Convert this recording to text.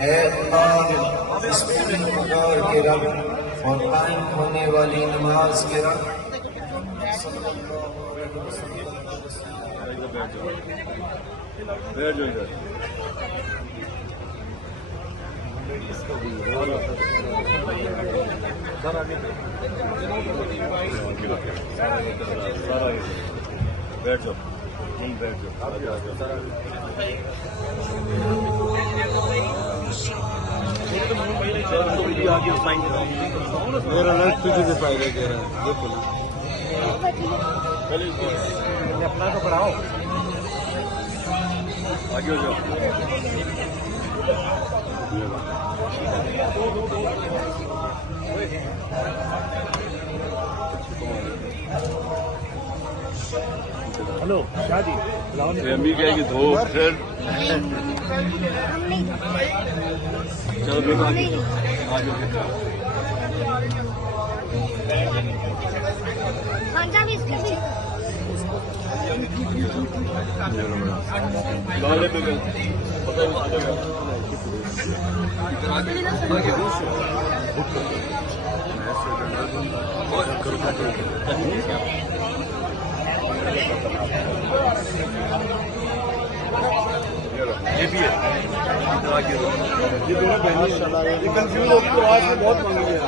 ऐ अल्लाह, इस पूरी पुकार के रब और कायम होने वाली नमाज के रब मेरा नेट तुझे भी फायदा दे रहा है, देखो ना। अपना तो पढ़ाओ, आगे हो जाओ। हेलो शादी अम्मी कहेगी दो फिर चलो बेटा ये भी है, ये दोनों बहनी ये कंफ्यूज होगी तो आज में बहुत मांगी है।